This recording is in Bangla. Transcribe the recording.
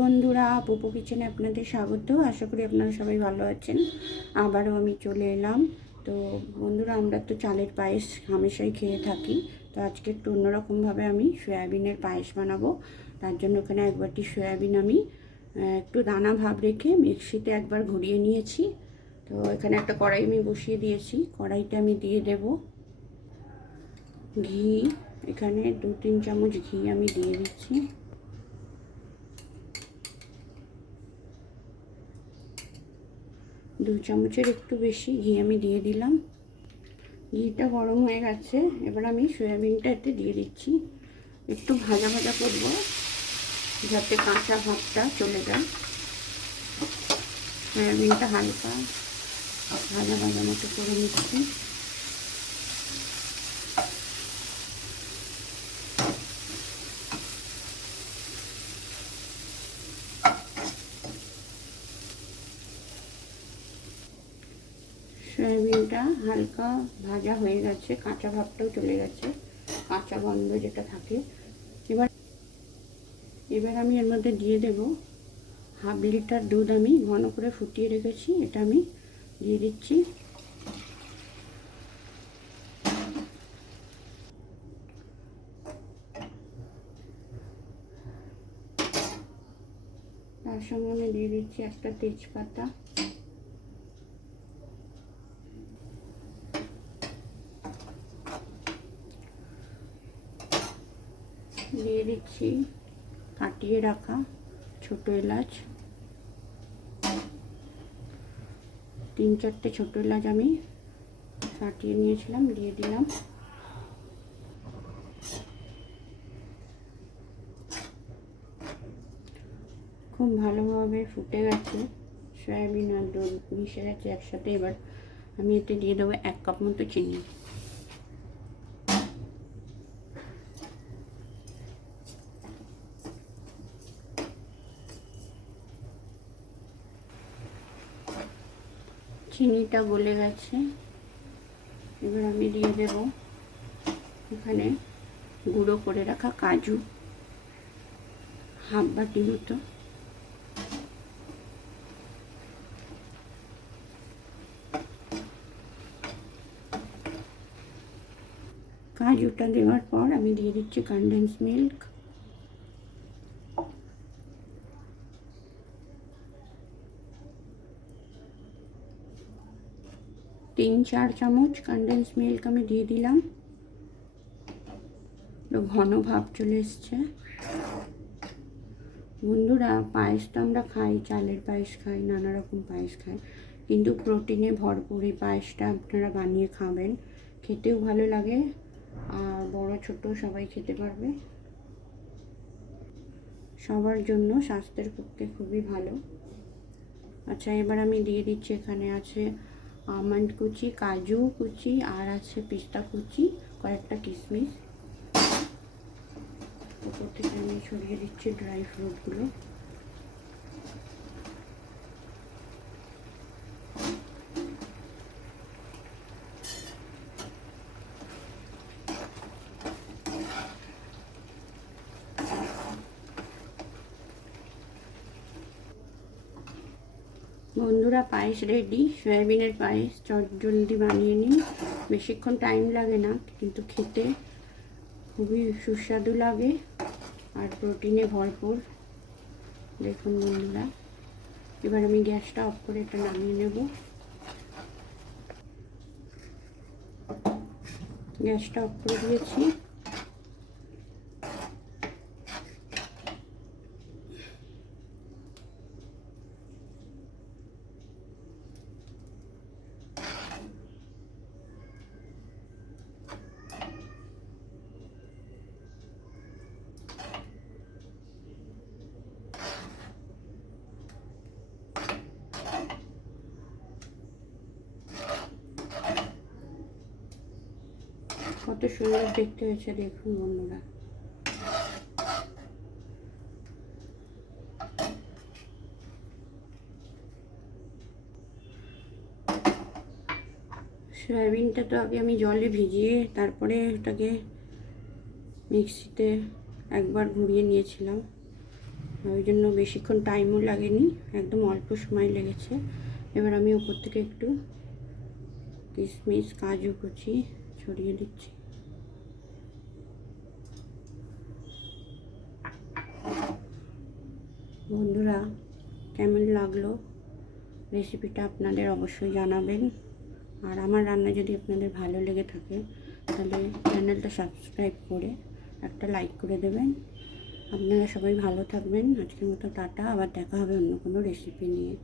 বন্ধুরা, পোপো কিচেনে আপনাদের স্বাগত। আশা করি আপনারা সবাই ভালো আছেন। আবারও আমি চলে এলাম। তো বন্ধুরা, আমরা তো চালের পায়েস হামেশাই খেয়ে থাকি। তো আজকে একটু অন্যরকমভাবে আমি সয়াবিনের পায়েস বানাবো। তার জন্য এখানে একবারটি সয়াবিন আমি একটু দানা ভাব রেখে মিক্সিতে একবার ঘুরিয়ে নিয়েছি। তো এখানে একটা কড়াই আমি বসিয়ে দিয়েছি। কড়াইটা আমি দিয়ে দেব ঘি। এখানে দু তিন চামচ ঘি আমি দিয়ে দিচ্ছি। দু চামচের একটু বেশি ঘি আমি দিয়ে দিলাম। ঘিটা গরম হয়ে গেছে, এবার আমি সয়াবিনটা এতে দিয়ে দিচ্ছি। একটু ভাজা ভাজা করব, যাতে কাঁচা ভাতটা চলে যায়। সয়াবিনটা হালকা ভাজা ভাজা মতো করে নিচ্ছি। সয়াবিনটা হালকা ভাজা হয়ে গেছে, কাঁচা ভাবটাও চলে গেছে, কাঁচা গন্ধ যেটা থাকে। এবার এবার আমি এর মধ্যে দিয়ে দেব হাফ লিটার দুধ আমি ঘন করে ফুটিয়ে রেখেছি, এটা আমি দিয়ে দিচ্ছি। তার সঙ্গে আমি দিয়ে দিচ্ছি একটা তেজপাতা। দিয়ে দিচ্ছি। কাটিয়ে রাখা ছোট এলাচ। তিন চারটে ছোট এলাচ আমি কাটিয়ে নিয়েছিলাম, দিয়ে দিলাম। খুব ভালোভাবে ফুটে গেছে। সয়াবিন আর দুধ মিশে গেছে একসাথে। এবার আমি এতে দিয়ে দেবো এক কাপ মতো চিনি। চিনিটা গলে গেছে। এবার আমি দিয়ে দেব এখানে গুঁড়ো করে রাখা কাজু, হাফ বাটি মতো। কাজুটা দেওয়ার পর আমি দিয়ে দিচ্ছি কনডেন্স মিল্ক তিন, চার চামচ কনডেন্স মিল্ক আমি দিয়ে দিলাম। ঘন ভাব চলে এসছে। বন্ধুরা, পায়েস তো আমরা খাই, চালের পায়েস খাই, নানা রকম পায়েস খাই। কিন্তু প্রোটিনে ভরপুর এই পায়েসটা আপনারা বানিয়ে খাবেন। খেতেও ভালো লাগে আর বড়, ছোট সবাই খেতে পারবে। সবার জন্য স্বাস্থ্যের পক্ষে খুবই ভালো। আচ্ছা এবার আমি দিয়ে দিচ্ছি, এখানে আছে আমন্ড কুচি, কাজু কুচি, আর আছে পিস্তা কুচি, কয়েকটা কিশমিশ উপর থেকে আমি ছড়িয়ে দিচ্ছি ড্রাই ফ্রুটগুলো বন্ধুরা পায়েস রেডি সয়াবিনের পায়েস, চট জলদি বানিয়ে নিন। বেশিক্ষণ টাইম লাগে না, কিন্তু খেতে খুবই সুস্বাদু লাগে আর প্রোটিনে ভরপুর। দেখুন বন্ধুরা, এবার আমি গ্যাসটা অফ করে এটা নামিয়ে নেব। গ্যাসটা অফ করে দিয়েছি। কত সুন্দর দেখতে হয়েছে, দেখুন বন্ধুরা। সয়াবিনটা তো আগে আমি জলে ভিজিয়ে তারপরে ওটাকে মিক্সিতে একবার ঘুরিয়ে নিয়েছিলাম। ওই জন্য বেশিক্ষণ টাইমও লাগেনি, একদম অল্প সময় লেগেছে। এবার আমি ওপর থেকে একটু কিশমিশ কাজু কুচি ছড়িয়ে দিচ্ছি। বন্ধুরা, কেমন লাগল? রেসিপিটা আপনাদের অবশ্যই জানাবেন। আর আমার রান্না যদি আপনাদের ভালো লেগে থাকে, তাহলে চ্যানেলটা সাবস্ক্রাইব করে একটা লাইক করে দেবেন। আপনারা সবাই ভালো থাকবেন। আজকের মতো টাটা। আবার দেখা হবে অন্য কোনো রেসিপি নিয়ে।